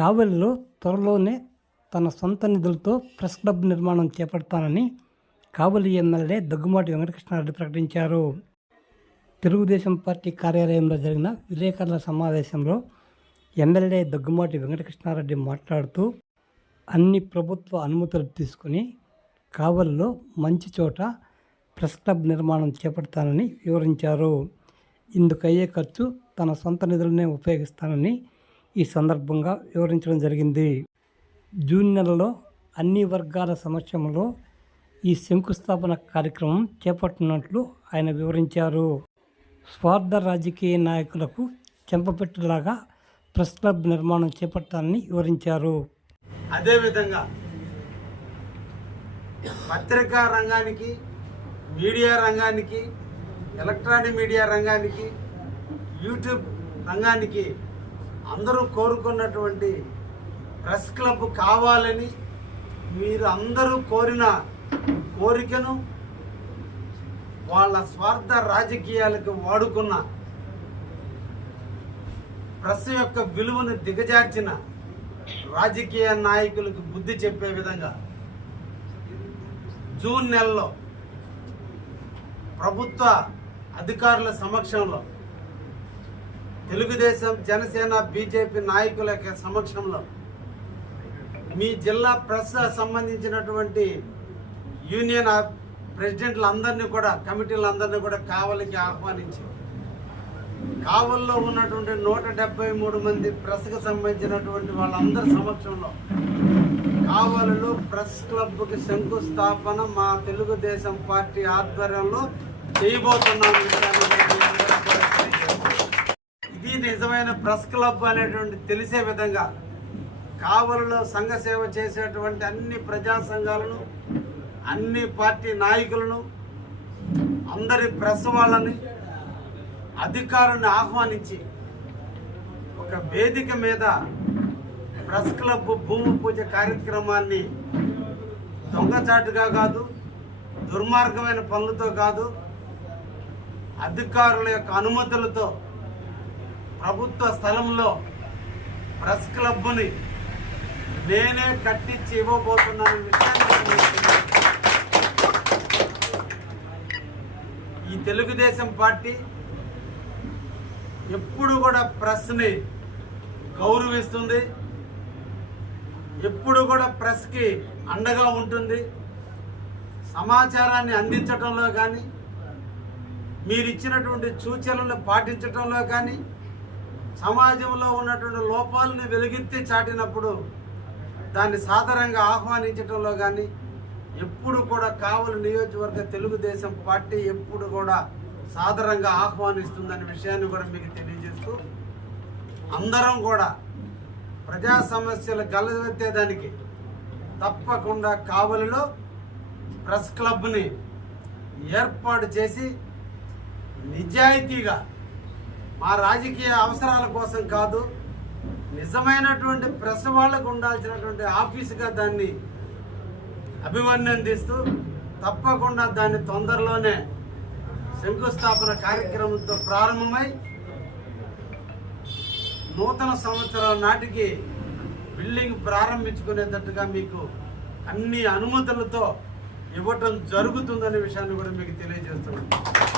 కావలిలో త్వరలోనే తన సొంత నిధులతో ప్రెస్ క్లబ్ నిర్మాణం చేపడతానని కావలి ఎమ్మెల్యే దగ్గుమాటి వెంకటకృష్ణారెడ్డి ప్రకటించారు. తెలుగుదేశం పార్టీ కార్యాలయంలో జరిగిన విలేకరుల సమావేశంలో ఎమ్మెల్యే దగ్గుమాటి వెంకటకృష్ణారెడ్డి మాట్లాడుతూ అన్ని ప్రభుత్వ అనుమతులు తీసుకుని కావలిలో మంచి చోట ప్రెస్ క్లబ్ నిర్మాణం చేపడతానని వివరించారు. ఇందుకయ్యే ఖర్చు తన సొంత నిధులనే ఉపయోగిస్తానని ఈ సందర్భంగా వివరించడం జరిగింది. జూన్ నెలలో అన్ని వర్గాల సమక్షంలో ఈ శంకుస్థాపన కార్యక్రమం చేపట్టినట్లు ఆయన వివరించారు. స్వార్థ రాజకీయ నాయకులకు చెంపపెట్టులాగా ప్రెస్ క్లబ్ నిర్మాణం చేపట్టాలని వివరించారు. అదేవిధంగా పత్రికా రంగానికి మీడియా రంగానికి ఎలక్ట్రానిక్ మీడియా రంగానికి యూట్యూబ్ రంగానికి అందరూ కోరుకున్నటువంటి ప్రెస్ క్లబ్ కావాలని మీరు అందరూ కోరిన కోరికను వాళ్ళ స్వార్థ రాజకీయాలకు వాడుకున్న ప్రెస్ యొక్క విలువను దిగజార్చిన రాజకీయ నాయకులకు బుద్ధి చెప్పే విధంగా జూన్ నెలలో ప్రభుత్వ అధికారుల సమక్షంలో తెలుగుదేశం జనసేన బీజేపీ నాయకుల యొక్క సమక్షంలో మీ జిల్లా ప్రెస్ సంబంధించినటువంటి యూనియన్ ఆఫ్ ప్రెసిడెంట్లందరినీ కూడా కమిటీలందరినీ కూడా కావలికి ఆహ్వానించి కావల్లో ఉన్నటువంటి నూట డెబ్బై మూడు మంది ప్రెస్కు సంబంధించినటువంటి వాళ్ళందరి సమక్షంలో కావలిలో ప్రెస్ క్లబ్కి శంకుస్థాపన మా తెలుగుదేశం పార్టీ ఆధ్వర్యంలో చేయబోతున్నాం. ఇది ప్రెస్ క్లబ్ అనేటువంటి తెలిసే విధంగా కావలిలో సంఘ సేవ చేసేటువంటి అన్ని ప్రజా సంఘాలను అన్ని పార్టీ నాయకులను అందరి ప్రెస్ వాళ్ళని అధికారులను ఆహ్వానించి ఒక వేదిక మీద ప్రెస్ క్లబ్ భూమి పూజ కార్యక్రమాన్ని దొంగచాటుగా కాదు దుర్మార్గమైన పనులతో కాదు అధికారుల యొక్క అనుమతులతో ప్రభుత్వ స్థలంలో ప్రెస్ క్లబ్ని నేనే కట్టించి ఇవ్వబోతున్నాను ఈ తెలుగుదేశం పార్టీ ఎప్పుడు కూడా ప్రెస్ని గౌరవిస్తుంది ఎప్పుడు కూడా ప్రెస్కి అండగా ఉంటుంది. సమాచారాన్ని అందించడంలో కానీ మీరు ఇచ్చినటువంటి సూచనలు పాటించడంలో కానీ సమాజంలో ఉన్నటువంటి లోపాలని వెలుగెత్తి చాటినప్పుడు దాన్ని సాధారణంగా ఆహ్వానించడంలో కానీ ఎప్పుడు కూడా కావలి నియోజకవర్గ తెలుగుదేశం పార్టీ ఎప్పుడు కూడా సాధారణంగా ఆహ్వానిస్తుందనే విషయాన్ని కూడా మీకు తెలియజేస్తూ అందరం కూడా ప్రజా సమస్యలు గలవెత్తేదానికి తప్పకుండా కావలిలో ప్రెస్ క్లబ్ని ఏర్పాటు చేసి నిజాయితీగా మా రాజకీయ అవసరాల కోసం కాదు నిజమైనటువంటి ప్రెస్ వాళ్ళకు ఉండాల్సినటువంటి ఆఫీసుగా దాన్ని అభివర్ణిస్తూ తప్పకుండా దాన్ని తొందరలోనే శంకుస్థాపన కార్యక్రమంతో ప్రారంభమై నూతన సంవత్సరం నాటికి బిల్డింగ్ ప్రారంభించుకునేటట్టుగా మీకు అన్ని అనుమతులతో ఇవ్వటం జరుగుతుందనే విషయాన్ని కూడా మీకు తెలియజేస్తున్నాను